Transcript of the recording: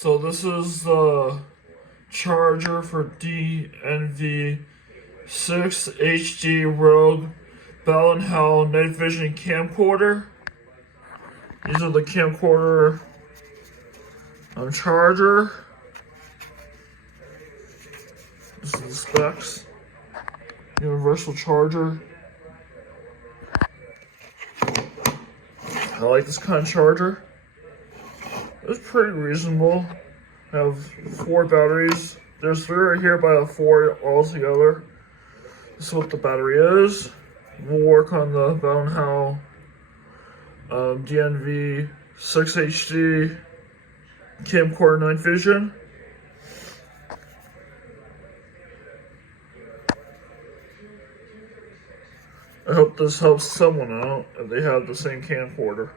So this is the charger for DNV 6 HD Rogue Bell+Howell night vision camcorder. These are the camcorder charger. This is the specs. Universal charger. I like this kind of charger. It's pretty reasonable. I have 4 batteries. There's 3 right here, but I have 4 altogether. This is what the battery is. We'll work on the Bell+Howell DNV 6 HD camcorder night vision. I hope this helps someone out if they have the same camcorder.